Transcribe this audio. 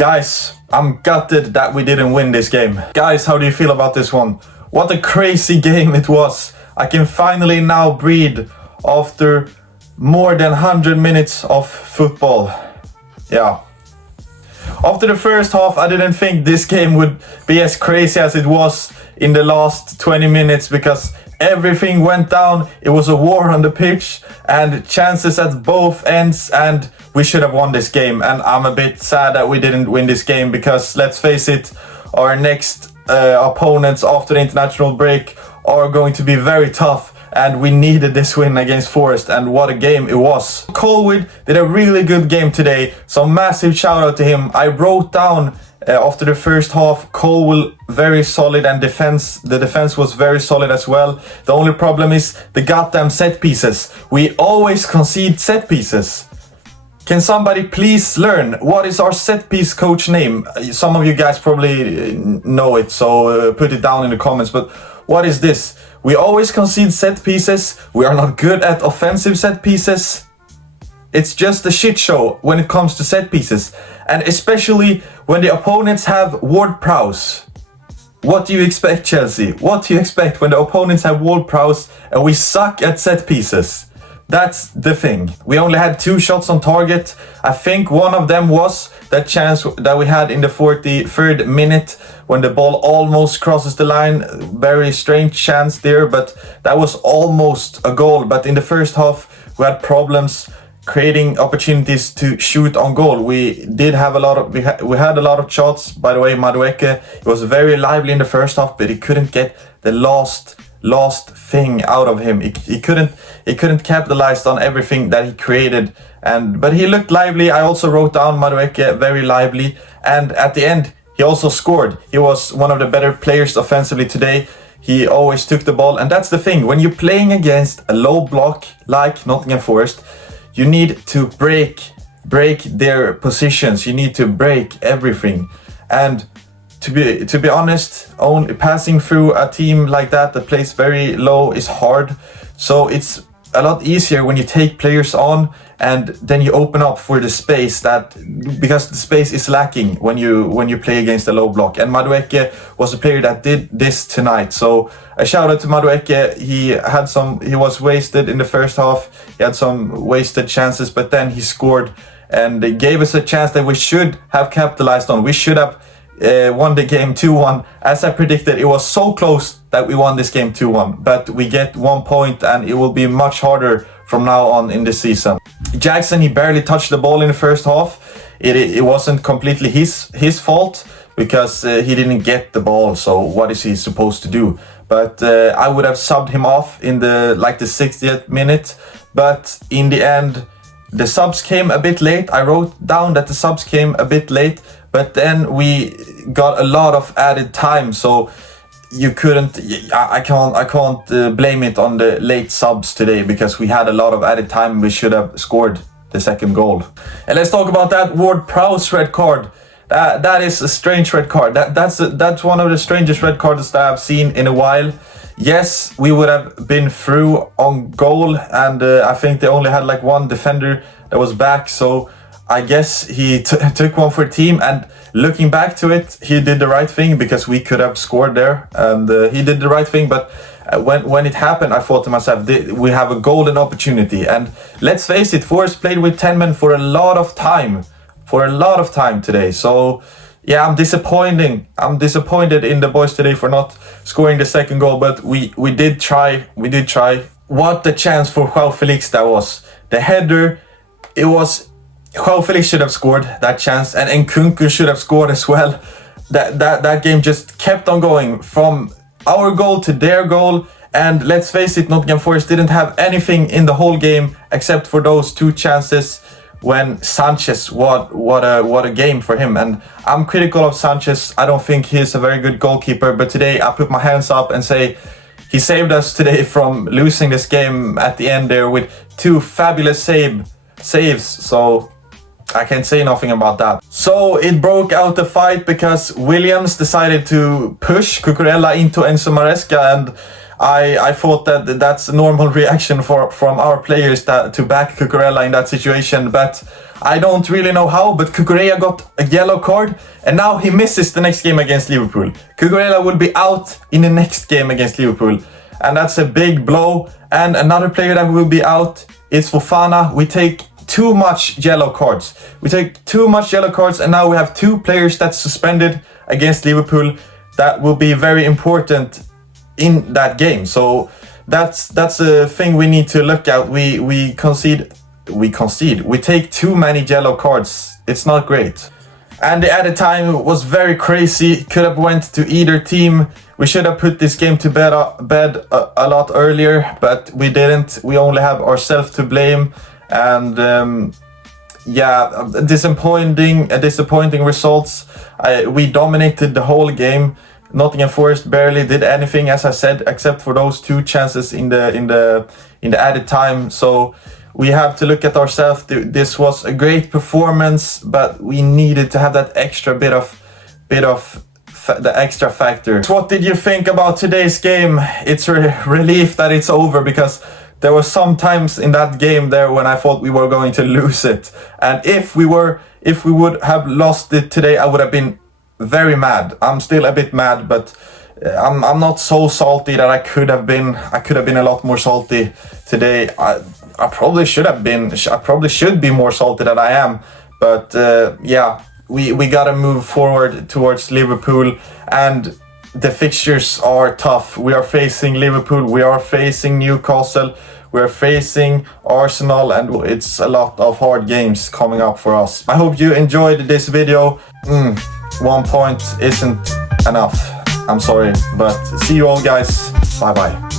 Guys, I'm gutted that we didn't win this game. Guys, how do you feel about this one? What a crazy game it was. I can finally now breathe after more than 100 minutes of football. Yeah. After the first half, I didn't think this game would be as crazy as it was in the last 20 minutes because everything went down. It was a war on the pitch and chances at both ends, and we should have won this game. And I'm a bit sad that we didn't win this game because, let's face it, our next opponents after the international break are going to be very tough. And we needed this win against Forest, and what a game it was. Colwood did a really good game today, so massive shout out to him. I wrote down after the first half, Colwood very solid, and the defense was very solid as well. The only problem is the goddamn set pieces. We always concede set pieces. Can somebody please learn what is our set piece coach name? Some of you guys probably know it, so put it down in the comments, but what is this? We always concede set pieces. We are not good at offensive set pieces. It's just a shit show when it comes to set pieces. And especially when the opponents have Ward-Prowse. What do you expect, Chelsea? What do you expect when the opponents have Ward-Prowse and we suck at set pieces? That's the thing. We only had 2 shots on target. I think one of them was that chance that we had in the 43rd minute when the ball almost crosses the line. Very strange chance there, but that was almost a goal. But in the first half, we had problems creating opportunities to shoot on goal. We did have a lot of we had a lot of shots. By the way, Madueke, it was very lively in the first half, but he couldn't get the last thing out of him. He couldn't capitalize on everything that he created, but he looked lively. I also wrote down Madueke, very lively, and at the end he also scored. He was one of the better players offensively today. He always took the ball, and that's the thing. When you're playing against a low block like Nottingham Forest, you need to break their positions. You need to break everything, and to be honest, only passing through a team like that plays very low is hard. So it's a lot easier when you take players on and then you open up for the space, because the space is lacking when you play against a low block. And Madueke was a player that did this tonight. So a shout out to Madueke. He was wasted in the first half. He had some wasted chances, but then he scored and gave us a chance that we should have capitalized on. We should have won the game 2-1. As I predicted, it was so close that we won this game 2-1, but we get 1 point and it will be much harder from now on in this season. Jackson, he barely touched the ball in the first half. It wasn't completely his fault because he didn't get the ball, so what is he supposed to do? But I would have subbed him off in the 60th minute, but in the end the subs came a bit late. I wrote down that the subs came a bit late, but then we got a lot of added time, so I can't blame it on the late subs today because we had a lot of added time. We should have scored the second goal. And let's talk about that Ward-Prowse red card. That is a strange red card. That's one of the strangest red cards that I've seen in a while. Yes, we would have been through on goal, and I think they only had one defender that was back, so I guess he took one for team, and looking back to it, he did the right thing because we could have scored there, and he did the right thing. But when it happened, I thought to myself, we have a golden opportunity. And let's face it, Forest played with 10 men for a lot of time today. So yeah, I'm disappointed in the boys today for not scoring the second goal, but we did try. What a chance for João Felix that was. The header, it was. João Felix should have scored that chance, and Nkunku should have scored as well. That game just kept on going from our goal to their goal, and let's face it, Nottingham Forest didn't have anything in the whole game except for those 2 chances when Sanchez, what a game for him. And I'm critical of Sanchez. I don't think he's a very good goalkeeper, but today I put my hands up and say he saved us today from losing this game at the end there with 2 fabulous saves. So I can't say nothing about that. So it broke out the fight because Williams decided to push Cucurella into Enzo Maresca, and I thought that that's a normal reaction from our players to back Cucurella in that situation, but I don't really know how, but Cucurella got a yellow card, and now he misses the next game against Liverpool. Cucurella will be out in the next game against Liverpool, and that's a big blow. And another player that will be out is Fofana. We take too much yellow cards. And now we have 2 players that's suspended against Liverpool that will be very important in that game. So that's a thing we need to look at. We concede. We take too many yellow cards. It's not great. And the added time was very crazy. Could have went to either team. We should have put this game to bed a lot earlier, but we didn't. We only have ourselves to blame. And yeah, disappointing results. We dominated the whole game. Nottingham Forest barely did anything, as I said, except for those 2 chances in the added time. So we have to look at ourselves. This was a great performance, but we needed to have that extra bit of the extra factor. What did you think about today's game? It's a relief that it's over, because there were some times in that game there when I thought we were going to lose it. And if we would have lost it today, I would have been very mad. I'm still a bit mad, but I'm not so salty that I could have been. I could have been a lot more salty today. I probably should have been. I probably should be more salty than I am. But yeah, we gotta move forward towards Liverpool, and the fixtures are tough. We are facing Liverpool, we are facing Newcastle, we are facing Arsenal, and it's a lot of hard games coming up for us. I hope you enjoyed this video. 1 point isn't enough. I'm sorry, but see you all guys. Bye bye.